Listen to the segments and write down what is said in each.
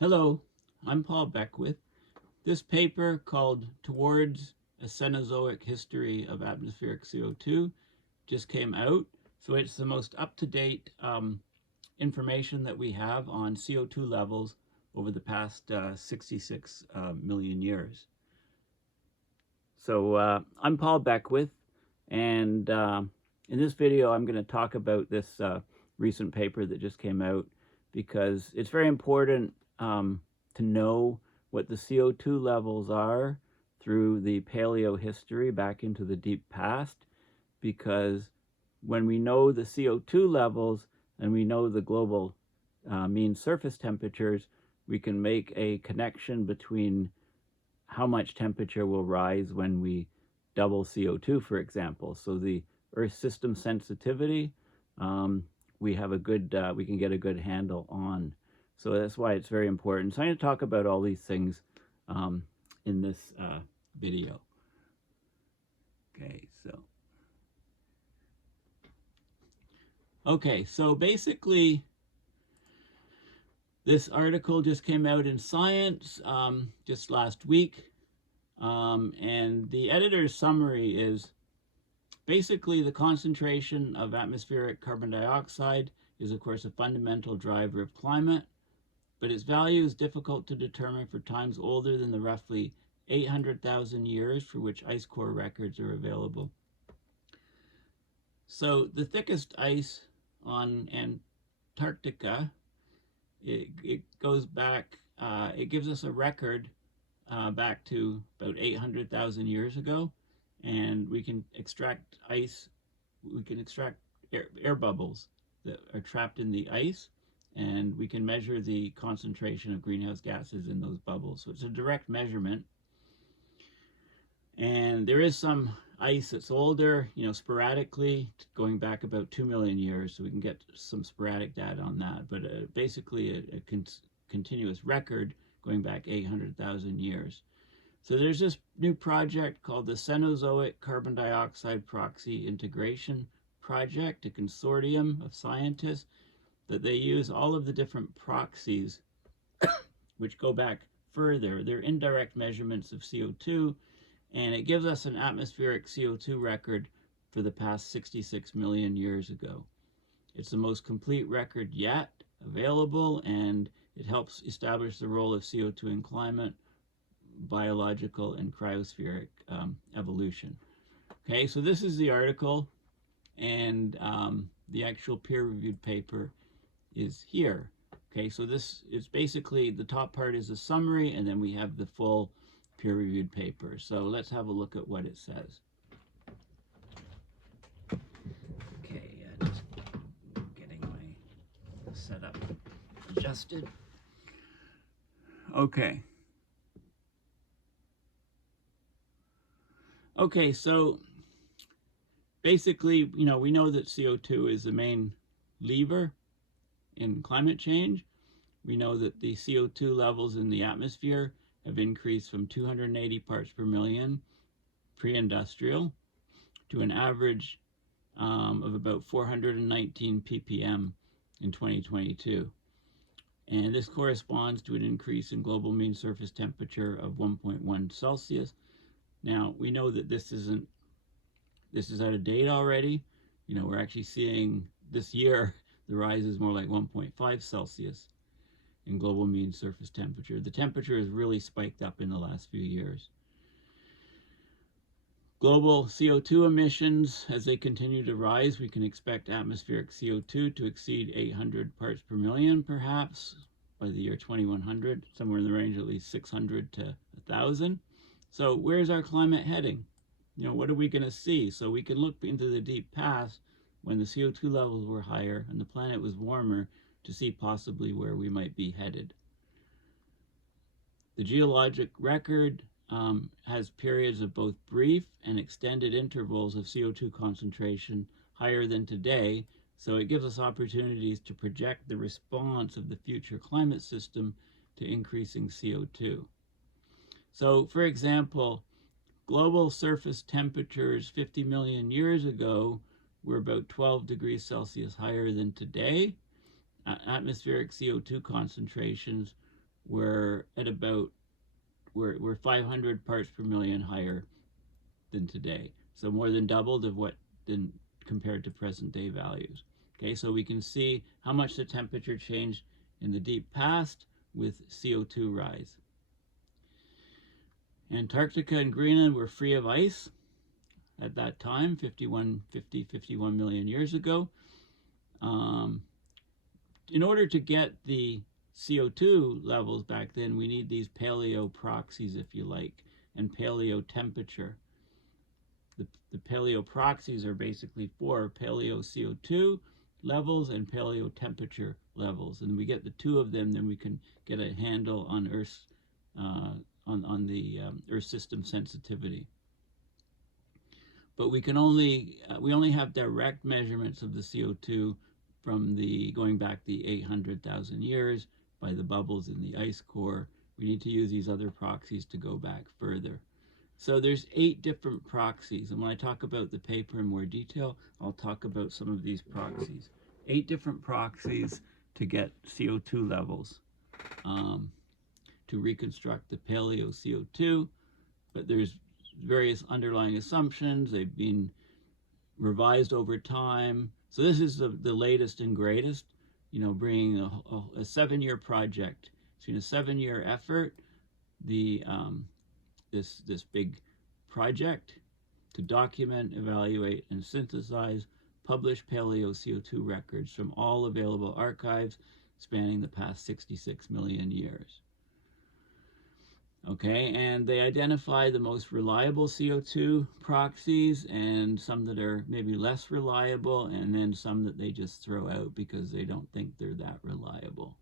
Hello, I'm Paul Beckwith. This paper called Towards a Cenozoic History of Atmospheric CO2 just came out. So it's the most up-to-date information that we have on CO2 levels over the past 66 million years. So I'm Paul Beckwith, and in this video I'm going to talk about this recent paper that just came out because it's very important to know what the CO2 levels are through the paleo history back into the deep past, because when we know the CO2 levels and we know the global mean surface temperatures, we can make a connection between how much temperature will rise when we double CO2, for example. So the Earth system sensitivity, we have a good, we can get a good handle on. So that's why it's very important. So I'm going to talk about all these things in this video. Okay, so basically this article just came out in Science just last week. And the editor's summary is basically the concentration of atmospheric carbon dioxide is, of course, a fundamental driver of climate, but its value is difficult to determine for times older than the roughly 800,000 years for which ice core records are available. So the thickest ice on Antarctica, it goes back, it gives us a record back to about 800,000 years ago, and we can extract ice, we can extract air bubbles that are trapped in the ice, and we can measure the concentration of greenhouse gases in those bubbles. So it's a direct measurement. And there is some ice that's older, sporadically, going back about 2 million years, so we can get some sporadic data on that. But basically a continuous record going back 800,000 years. So there's this new project called the Cenozoic Carbon Dioxide Proxy Integration Project, a consortium of scientists that they use all of the different proxies which go back further. They're indirect measurements of CO2, and it gives us an atmospheric CO2 record for the past 66 million years ago. It's the most complete record yet available, and it helps establish the role of CO2 in climate, biological, and cryospheric evolution. Okay, so this is the article, and the actual peer-reviewed paper is here. Okay, so this is basically, the top part is a summary, and then we have the full peer-reviewed paper. So let's have a look at what it says. Okay, just getting my setup adjusted. Okay. Okay, so basically, we know that CO2 is the main lever in climate change. We know that the CO2 levels in the atmosphere have increased from 280 parts per million pre-industrial to an average of about 419 ppm in 2022. And this corresponds to an increase in global mean surface temperature of 1.1 Celsius. Now, we know that this is out of date already. We're actually seeing this year the rise is more like 1.5 Celsius in global mean surface temperature. The temperature has really spiked up in the last few years. Global CO2 emissions, as they continue to rise, we can expect atmospheric CO2 to exceed 800 parts per million, perhaps, by the year 2100, somewhere in the range of at least 600 to 1,000. So where's our climate heading? What are we going to see? So we can look into the deep past when the CO2 levels were higher and the planet was warmer to see possibly where we might be headed. The geologic record has periods of both brief and extended intervals of CO2 concentration higher than today, so it gives us opportunities to project the response of the future climate system to increasing CO2. So, for example, global surface temperatures 50 million years ago were about 12 degrees Celsius higher than today. Atmospheric CO2 concentrations we're at about, we're 500 parts per million higher than today. So more than doubled of what than compared to present day values. Okay, so we can see how much the temperature changed in the deep past with CO2 rise. Antarctica and Greenland were free of ice at that time, 51 million years ago. In order to get the CO2 levels back then, we need these paleo proxies, if you like, and paleo temperature. The paleo proxies are basically for paleo CO2 levels and paleo temperature levels, and we get the two of them, then we can get a handle on Earth's on the Earth system sensitivity. But we only have direct measurements of the CO2 from the going back the 800,000 years by the bubbles in the ice core. We need to use these other proxies to go back further. So there's 8 different proxies, and when I talk about the paper in more detail, I'll talk about some of these proxies. 8 different proxies to get CO2 levels to reconstruct the paleo CO2, but there's various underlying assumptions. They've been revised over time. So this is the latest and greatest, bringing a 7-year project. So in a 7-year effort, this big project to document, evaluate, and synthesize published paleo CO2 records from all available archives spanning the past 66 million years. Okay, and they identify the most reliable CO2 proxies and some that are maybe less reliable, and then some that they just throw out because they don't think they're that reliable.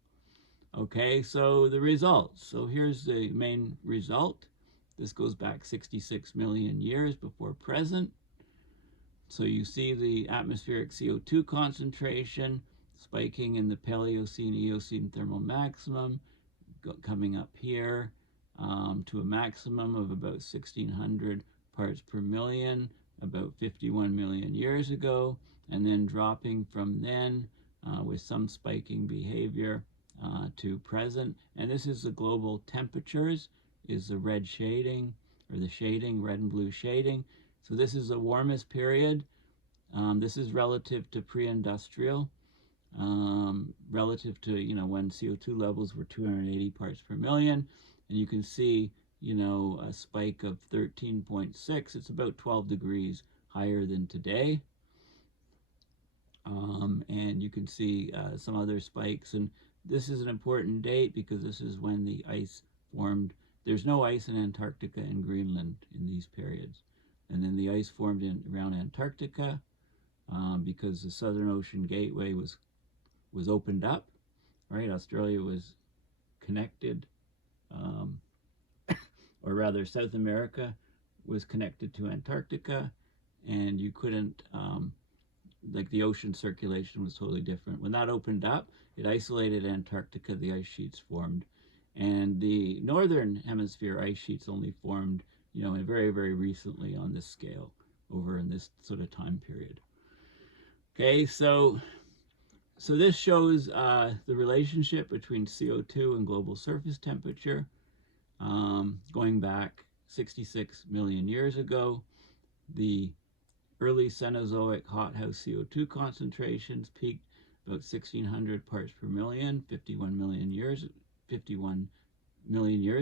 Okay, so the results. So here's the main result. This goes back 66 million years before present. So you see the atmospheric CO2 concentration spiking in the Paleocene, Eocene thermal maximum, coming up here to a maximum of about 1,600 parts per million about 51 million years ago, and then dropping from then with some spiking behavior to present. And this is the global temperatures, is the red shading, or the shading, red and blue shading. So this is the warmest period. This is relative to pre-industrial, relative to, when CO2 levels were 280 parts per million. And you can see, a spike of 13.6. It's about 12 degrees higher than today. And you can see some other spikes. And this is an important date because this is when the ice formed. There's no ice in Antarctica and Greenland in these periods. And then the ice formed around Antarctica because the Southern Ocean Gateway was opened up, right? Australia was connected, or rather South America was connected to Antarctica, and you couldn't, like the ocean circulation was totally different. When that opened up, it isolated Antarctica, the ice sheets formed. And the northern hemisphere ice sheets only formed, very, very recently on this scale, over in this sort of time period. Okay, so this shows the relationship between CO2 and global surface temperature, going back 66 million years ago. The early Cenozoic hothouse CO2 concentrations peaked about 1,600 parts per million, 51 million years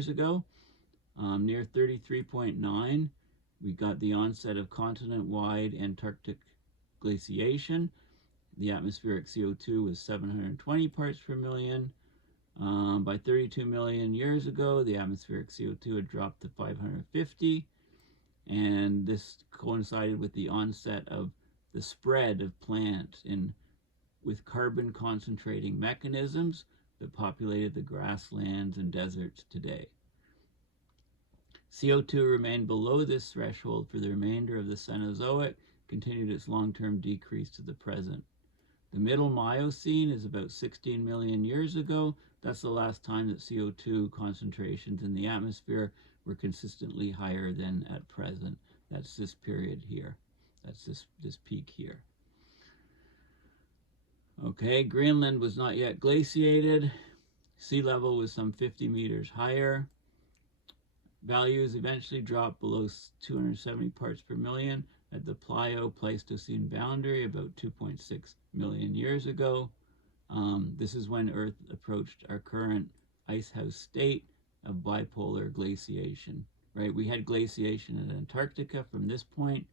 ago. Near 33.9, we got the onset of continent-wide Antarctic glaciation. The atmospheric CO2 was 720 parts per million. By 32 million years ago, the atmospheric CO2 had dropped to 550, and this coincided with the onset of the spread of plants with carbon concentrating mechanisms that populated the grasslands and deserts today. CO2 remained below this threshold for the remainder of the Cenozoic, continued its long-term decrease to the present. The middle Miocene is about 16 million years ago. That's the last time that CO2 concentrations in the atmosphere were consistently higher than at present. That's this period here. That's this peak here. Okay, Greenland was not yet glaciated. Sea level was some 50 meters higher. Values eventually dropped below 270 parts per million at the Plio-Pleistocene boundary about 2.6 million years ago. This is when Earth approached our current icehouse state of bipolar glaciation, right? We had glaciation in Antarctica from this point.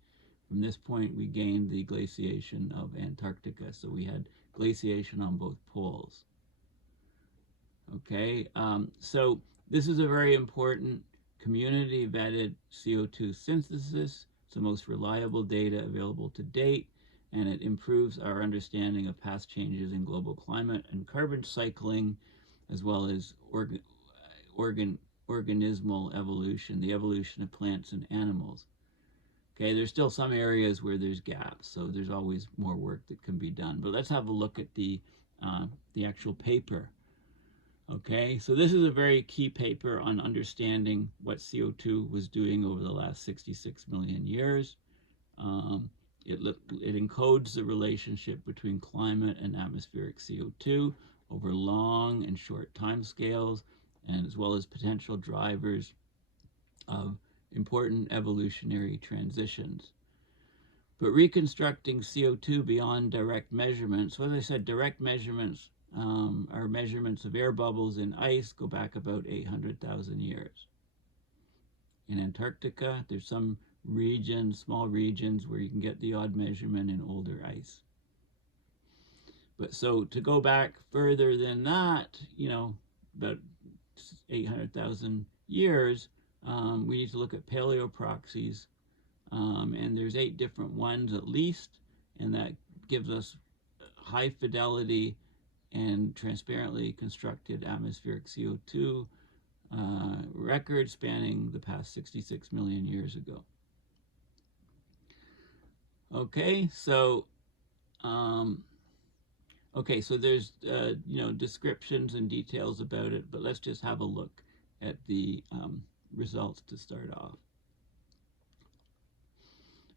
From this point, we gained the glaciation of Antarctica. So we had glaciation on both poles. Okay, so this is a very important community vetted CO2 synthesis. It's the most reliable data available to date, and it improves our understanding of past changes in global climate and carbon cycling, as well as organismal evolution, the evolution of plants and animals. Okay, there's still some areas where there's gaps, so there's always more work that can be done. But let's have a look at the actual paper. Okay, so this is a very key paper on understanding what CO2 was doing over the last 66 million years. It encodes the relationship between climate and atmospheric CO2 over long and short time scales, and as well as potential drivers of important evolutionary transitions. But reconstructing CO2 beyond direct measurements, so as I said, direct measurements are measurements of air bubbles in ice go back about 800,000 years. In Antarctica, there's some regions, small regions, where you can get the odd measurement in older ice. But so to go back further than that, you know, about 800,000 years, we need to look at paleoproxies, and there's 8 different ones at least, and that gives us high fidelity and transparently constructed atmospheric CO2 record spanning the past 66 million years ago. Okay, so there's you know, descriptions and details about it, but let's just have a look at the results to start off.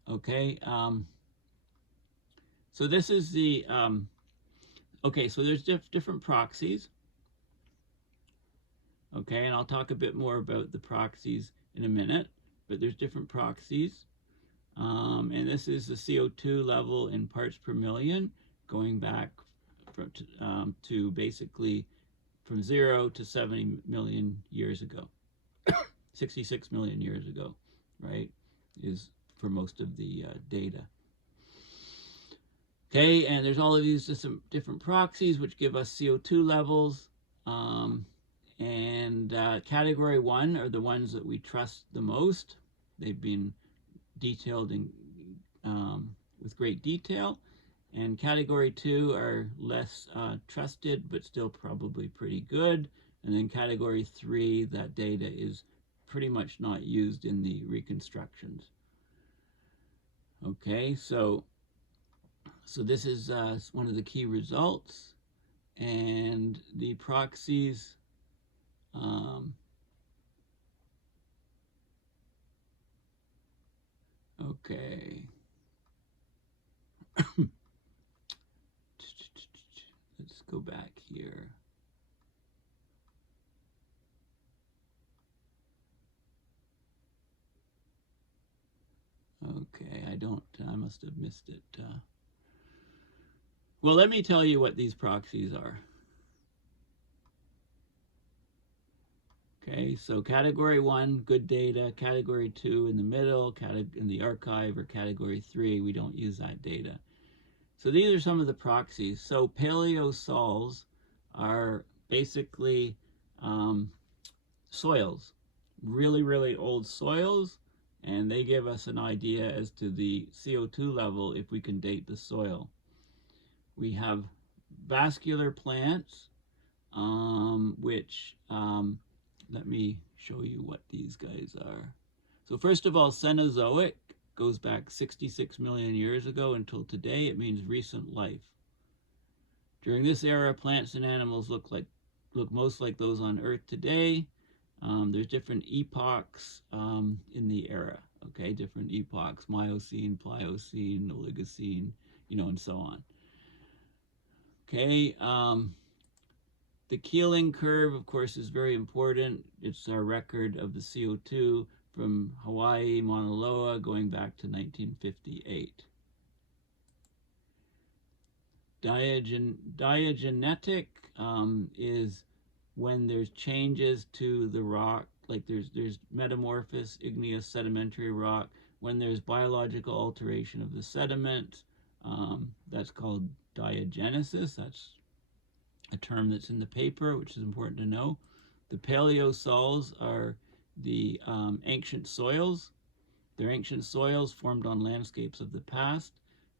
Okay, so this is the okay, so there's different proxies. Okay, and I'll talk a bit more about the proxies in a minute, but there's different proxies. And this is the CO2 level in parts per million, going back to basically from 0 to 70 million years ago. 66 million years ago, right, is for most of the data. Okay, and there's all of these different proxies which give us CO2 levels. And category 1 are the ones that we trust the most. They've been detailed in, with great detail. And category 2 are less trusted, but still probably pretty good. And then category 3, that data is pretty much not used in the reconstructions. Okay, so this is one of the key results, and the proxies okay. Let's go back here. Okay, I must have missed it. Well, let me tell you what these proxies are. Okay, so category 1, good data. Category 2 in the middle, in the archive, or category 3, we don't use that data. So these are some of the proxies. So paleosols are basically soils, really, really old soils, and they give us an idea as to the CO2 level if we can date the soil. We have vascular plants, which, let me show you what these guys are. So first of all, Cenozoic goes back 66 million years ago until today. It means recent life. During this era, plants and animals look most like those on Earth today. There's different epochs in the era, okay? Different epochs, Miocene, Pliocene, Oligocene, you know, and so on. Okay, The Keeling curve, of course, is very important. It's our record of the CO2 from Hawaii, Mauna Loa, going back to 1958. Diagenetic is when there's changes to the rock, like there's metamorphous igneous sedimentary rock. When there's biological alteration of the sediment, that's called diagenesis. That's a term that's in the paper, which is important to know. The paleosols are the ancient soils. They're ancient soils formed on landscapes of the past.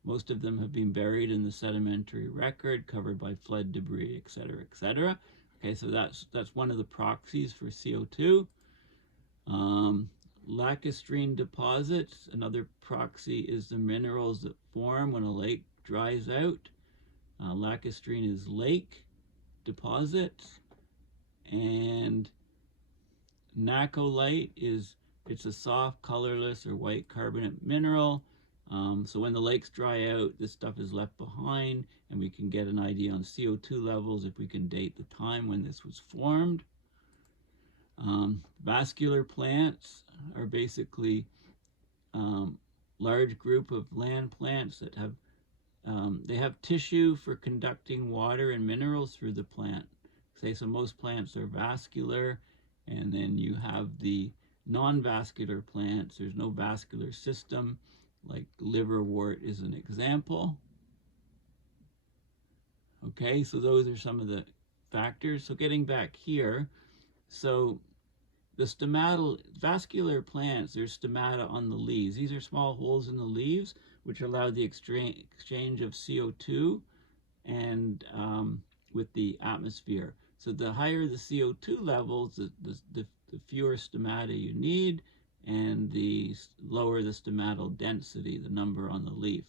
Most of them have been buried in the sedimentary record, covered by flood debris, etc., etc. Okay, so that's one of the proxies for CO2. Lacustrine deposits, another proxy is the minerals that form when a lake dries out. Lacustrine is lake deposits, and nacolite it's a soft, colorless, or white carbonate mineral. So when the lakes dry out, this stuff is left behind, and we can get an idea on CO2 levels if we can date the time when this was formed. Vascular plants are basically large group of land plants that have they have tissue for conducting water and minerals through the plant. So most plants are vascular, and then you have the non-vascular plants. There's no vascular system, like liverwort is an example. Okay, so those are some of the factors. So getting back here, so the stomatal vascular plants, there's stomata on the leaves. These are small holes in the leaves which allow the exchange of CO2 and with the atmosphere. So the higher the CO2 levels, the fewer stomata you need, and the lower the stomatal density, the number on the leaf.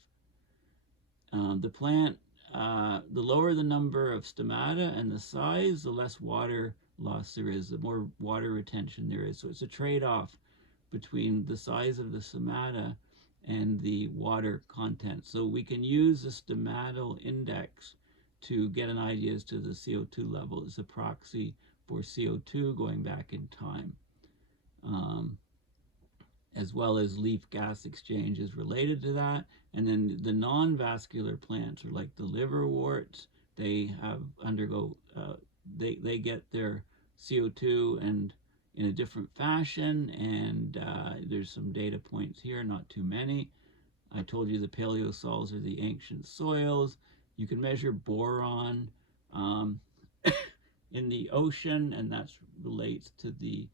The plant, the lower the number of stomata and the size, the less water loss there is, the more water retention there is. So it's a trade-off between the size of the stomata and the water content. So we can use the stomatal index to get an idea as to the CO2 level. It's a proxy for CO2 going back in time. As well as leaf gas exchange is related to that. And then the non-vascular plants are like the liverworts. They have they get their CO2 and in a different fashion, and there's some data points here, not too many. I told you the paleosols are the ancient soils. You can measure boron in the ocean, and that relates to the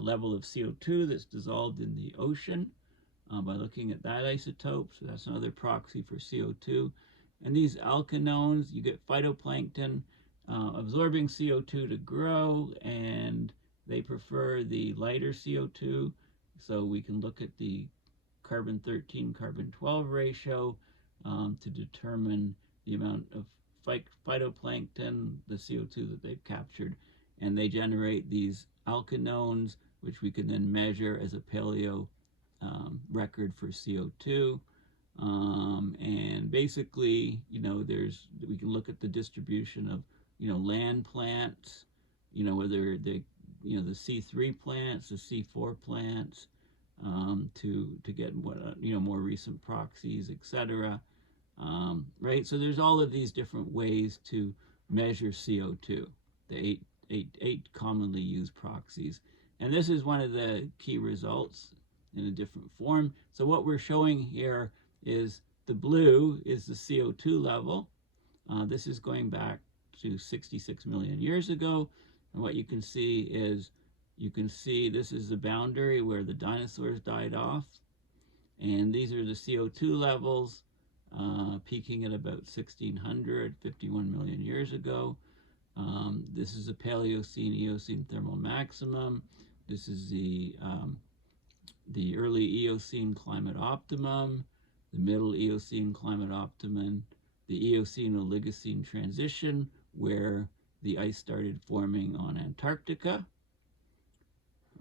level of CO2 that's dissolved in the ocean by looking at that isotope. So that's another proxy for CO2. And these alkanones, you get phytoplankton absorbing CO2 to grow, and they prefer the lighter CO2. So we can look at the carbon-13, carbon-12 ratio to determine the amount of phytoplankton, the CO2 that they've captured. And they generate these alkanones, which we can then measure as a paleo record for CO2. And basically, we can look at the distribution of, land plants, whether they, the C3 plants, the C4 plants, to get more recent proxies, etc. Right? So there's all of these different ways to measure CO2, the eight commonly used proxies. And this is one of the key results in a different form. So what we're showing here is the blue is the CO2 level. This is going back to 66 million years ago. And what you can see is, this is the boundary where the dinosaurs died off. And these are the CO2 levels peaking at about 1600, 51 million years ago. This is a Paleocene Eocene thermal maximum. This is the early Eocene climate optimum, the middle Eocene climate optimum, the Eocene Oligocene transition, where the ice started forming on Antarctica.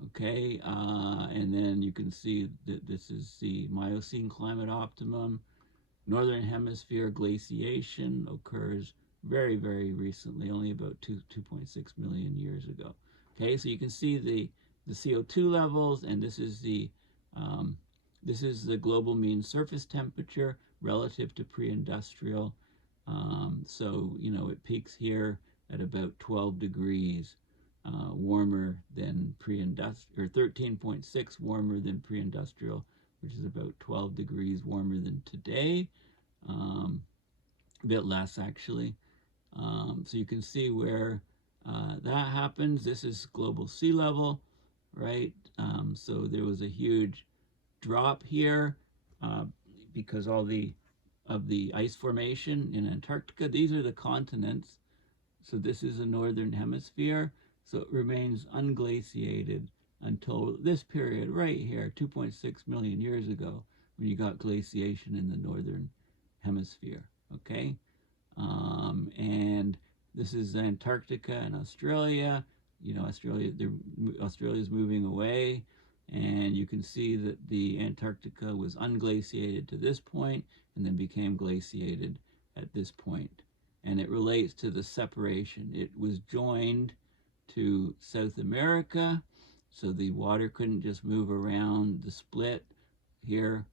Okay, and then you can see that this is the Miocene climate optimum. Northern hemisphere glaciation occurs very, very recently, only about 2.6 million years ago. Okay, so you can see the CO2 levels, and this is the global mean surface temperature relative to pre-industrial. So, you know, it peaks here at about 12 degrees warmer than pre-industrial, or 13.6 warmer than pre-industrial, which is about 12 degrees warmer than today. A bit less, actually. So you can see where that happens. This is global sea level, right? So there was a huge drop here because all of the ice formation in Antarctica. These are the continents. So this is the northern hemisphere. So it remains unglaciated until this period right here, 2.6 million years ago, when you got glaciation in the northern hemisphere. Okay, and this is Antarctica and Australia. You know, Australia's moving away, and you can see that the Antarctica was unglaciated to this point and then became glaciated at this point. And it relates to the separation. It was joined to South America, so the water couldn't just move around. The split here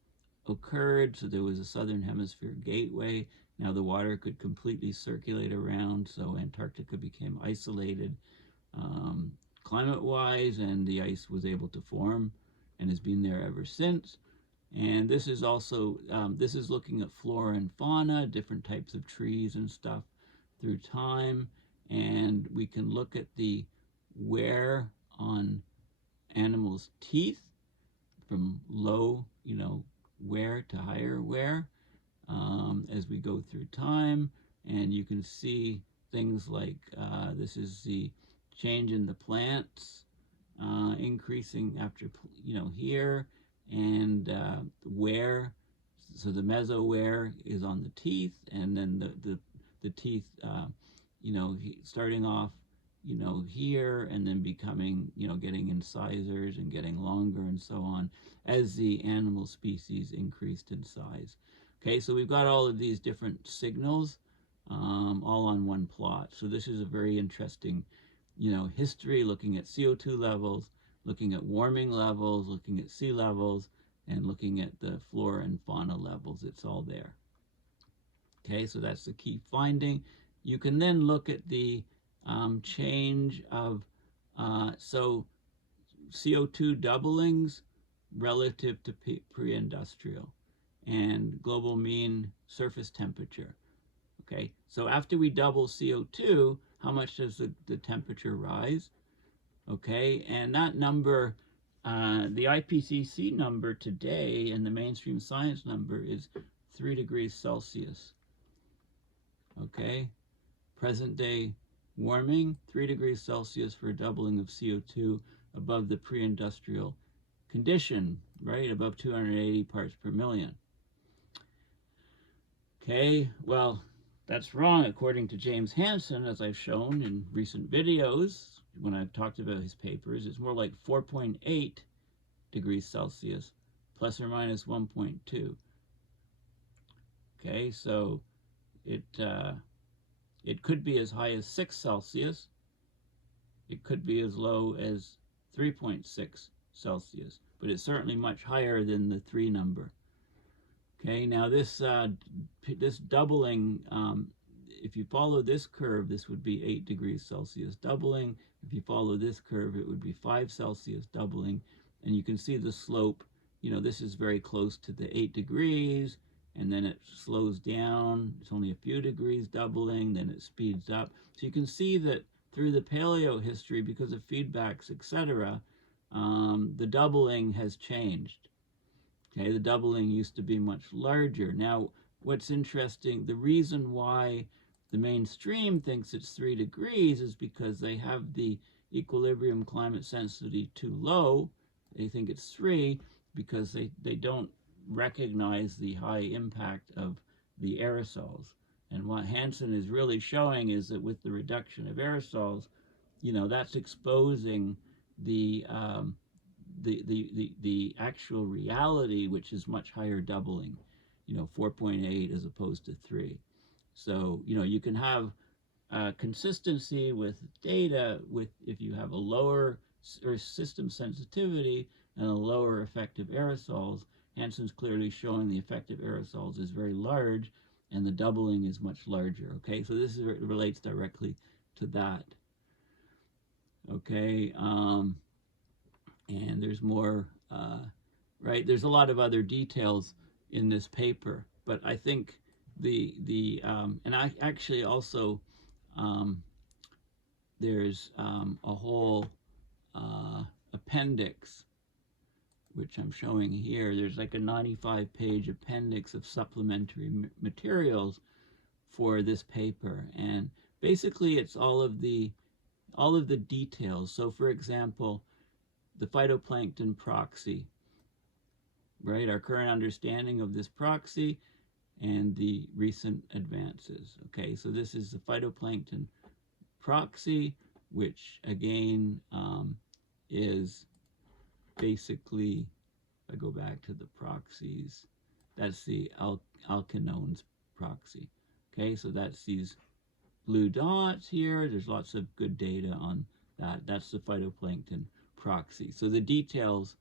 occurred, so there was a southern hemisphere gateway. Now the water could completely circulate around, so Antarctica became isolated climate-wise, and the ice was able to form and has been there ever since. And this is also, this is looking at flora and fauna, different types of trees and stuff through time. And we can look at the wear on animals' teeth from low, you know, wear to higher wear as we go through time. And you can see things like this is the change in the plants increasing after, you know, here, and wear. So the mesowear is on the teeth, and then the teeth, you know, starting off, you know, here, and then becoming, you know, getting incisors and getting longer and so on as the animal species increased in size. Okay, so we've got all of these different signals all on one plot. So this is a very interesting, you know, history, looking at CO2 levels, looking at warming levels, looking at sea levels, and looking at the flora and fauna levels. It's all there. Okay, so that's the key finding. You can then look at the change of, so CO2 doublings relative to pre-industrial and global mean surface temperature. Okay, so after we double CO2, how much does the temperature rise? Okay, and that number, the IPCC number today and the mainstream science number is 3 degrees Celsius. Okay, present day warming, 3 degrees Celsius for a doubling of CO2 above the pre-industrial condition, right, above 280 parts per million. Okay, well, that's wrong according to James Hansen, as I've shown in recent videos when I've talked about his papers. It's more like 4.8 degrees Celsius, plus or minus 1.2. Okay, so it could be as high as 6 Celsius. It could be as low as 3.6 Celsius, but it's certainly much higher than the 3 number. Okay, now this doubling, if you follow this curve, this would be 8 degrees Celsius doubling. If you follow this curve, it would be 5 Celsius doubling. And you can see the slope, you know, this is very close to the 8 degrees, and then it slows down. It's only a few degrees doubling, then it speeds up. So you can see that through the paleo history, because of feedbacks, etc., the doubling has changed. Okay, the doubling used to be much larger. Now, what's interesting, the reason why the mainstream thinks it's 3 degrees is because they have the equilibrium climate sensitivity too low. They think it's 3 because they don't recognize the high impact of the aerosols. And what Hansen is really showing is that with the reduction of aerosols, you know, that's exposing the actual reality, which is much higher doubling, you know, 4.8 as opposed to 3. So, you know, you can have consistency with data with if you have a lower or system sensitivity and a lower effective aerosols. Hansen's clearly showing the effective aerosols is very large and the doubling is much larger. Okay, so this relates directly to that. Okay, and there's more, right? There's a lot of other details in this paper, but I think and I actually also there's a whole appendix which I'm showing here. There's like a 95-page appendix of supplementary materials for this paper, and basically it's all of the details. So for example, the phytoplankton proxy, right? Our current understanding of this proxy and the recent advances. Okay, so this is the phytoplankton proxy, which again is basically, if I go back to the proxies, that's the alkanones proxy. Okay, so that's these blue dots here. There's lots of good data on that. That's the phytoplankton proxy. So the details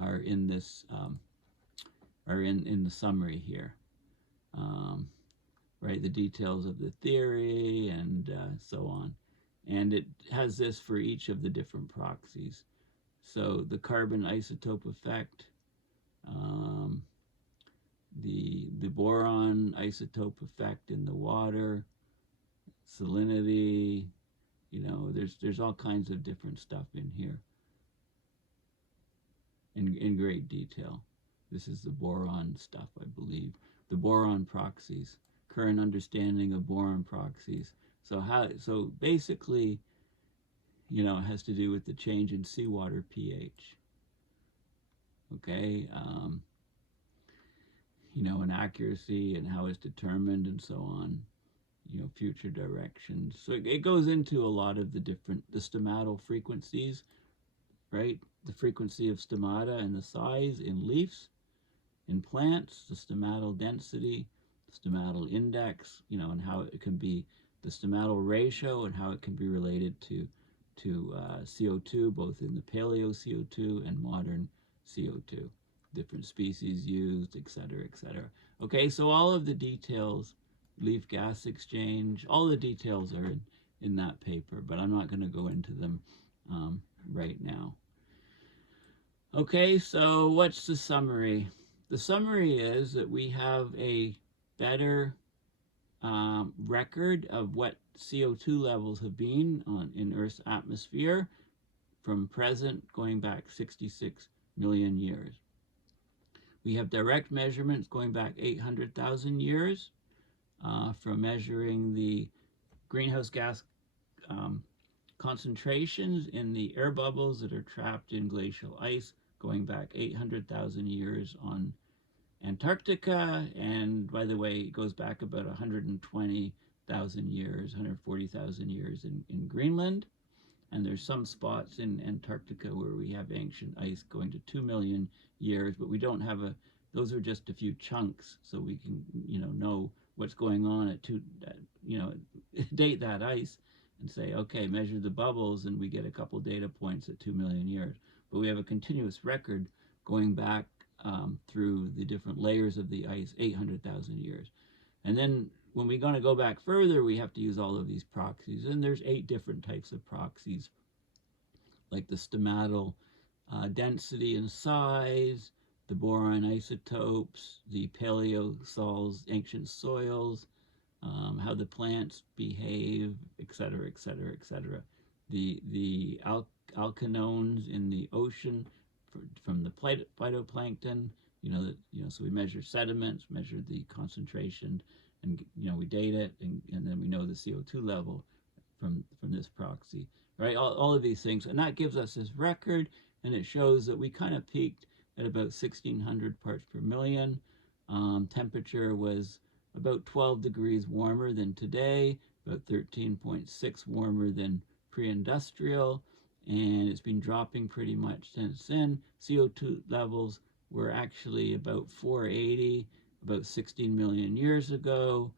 are in this, are in the summary here. Right, the details of the theory and so on. And it has this for each of the different proxies. So the carbon isotope effect, the boron isotope effect in the water, salinity, you know, there's all kinds of different stuff in here in great detail. This is the boron stuff, I believe. The boron proxies, current understanding of boron proxies. So basically, you know, it has to do with the change in seawater pH. Okay, you know, and accuracy and how it's determined and so on, you know, future directions. So it goes into a lot of the stomatal frequencies, right? The frequency of stomata and the size in leaves, in plants, the stomatal density, the stomatal index, you know, and how it can be the stomatal ratio and how it can be related to CO2, both in the paleo CO2 and modern CO2, different species used, etc., etc. Okay, so all of the details, leaf gas exchange, all the details are in that paper, but I'm not going to go into them right now. Okay, so what's the summary? The summary is that we have a better record of what CO2 levels have been in Earth's atmosphere from present going back 66 million years. We have direct measurements going back 800,000 years from measuring the greenhouse gas concentrations in the air bubbles that are trapped in glacial ice going back 800,000 years on Antarctica, and by the way, it goes back about 120,000 years, 140,000 years in Greenland. And there's some spots in Antarctica where we have ancient ice going to 2 million years, but we don't have those are just a few chunks, so we can, you know what's going on at date that ice and say, okay, measure the bubbles, and we get a couple data points at 2 million years. But we have a continuous record going back through the different layers of the ice, 800,000 years. And then when we're going to go back further, we have to use all of these proxies. And there's 8 different types of proxies, like the stomatal density and size, the boron isotopes, the paleosols, ancient soils, how the plants behave, etc., etc., etc. The alkanones in the ocean from the phytoplankton, so we measure sediments, measure the concentration, and we date it, and then we know the CO2 level from this proxy, right? All of these things, and that gives us this record, and it shows that we kind of peaked at about 1,600 parts per million. Temperature was about 12 degrees warmer than today, about 13.6 warmer than pre-industrial, and it's been dropping pretty much since then. CO2 levels were actually about 480 about 16 million years ago.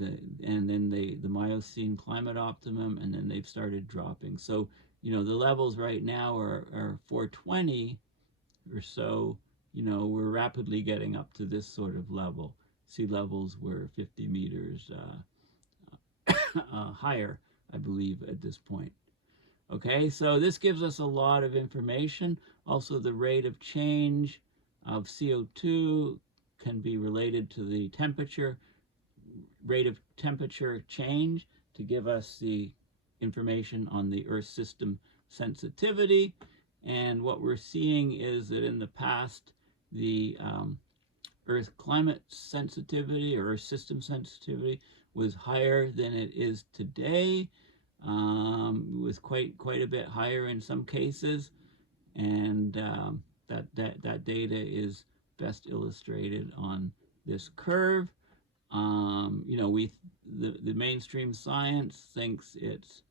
and then the Miocene Climate Optimum, and then they've started dropping. So, the levels right now are 420 or so. We're rapidly getting up to this sort of level. Sea levels were 50 meters higher, I believe, at this point. Okay, so this gives us a lot of information. Also, the rate of change of CO2 can be related to the rate of temperature change to give us the information on the Earth system sensitivity. And what we're seeing is that in the past, the Earth climate sensitivity or Earth system sensitivity was higher than it is today. It was quite a bit higher in some cases, and that data is best illustrated on this curve. The mainstream science thinks it's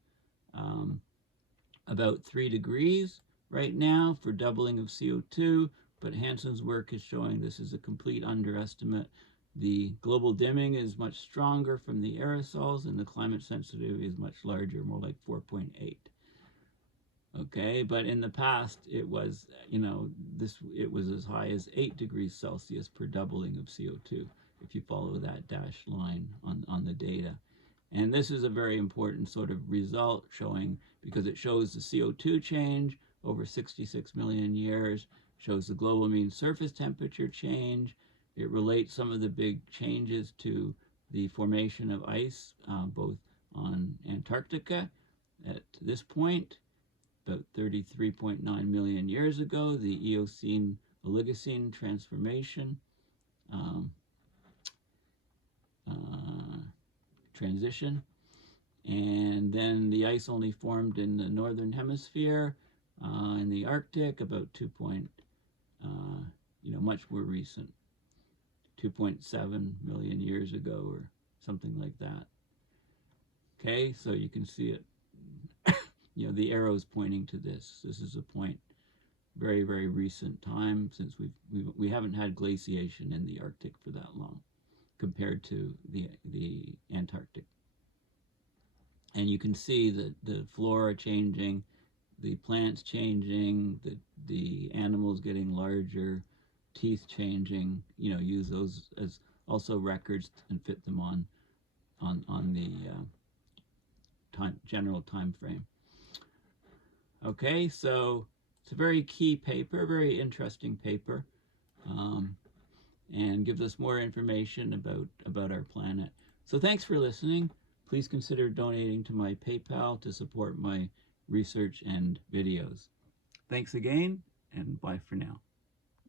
about 3 degrees right now for doubling of CO2, but Hansen's work is showing this is a complete underestimate. The global dimming is much stronger from the aerosols, and the climate sensitivity is much larger, more like 4.8. Okay, but in the past, it was, it was as high as 8 degrees Celsius per doubling of CO2, if you follow that dashed line on the data. And this is a very important sort of result showing, because it shows the CO2 change over 66 million years, shows the global mean surface temperature change. It relates some of the big changes to the formation of ice, both on Antarctica at this point, about 33.9 million years ago, the Eocene Oligocene transformation, transition, and then the ice only formed in the northern hemisphere, in the Arctic, about much more recent, 2.7 million years ago or something like that. Okay, so you can see it, the arrow's pointing to this. This is a point, very, very recent time, since we haven't had glaciation in the Arctic for that long compared to the Antarctic. And you can see that the flora changing, the plants changing, the animals getting larger, teeth changing. Use those as also records and fit them on the general time frame. Okay, so it's a very key paper, very interesting paper, and gives us more information about our planet. So thanks for listening. Please consider donating to my PayPal to support my research and videos. Thanks again, and bye for now.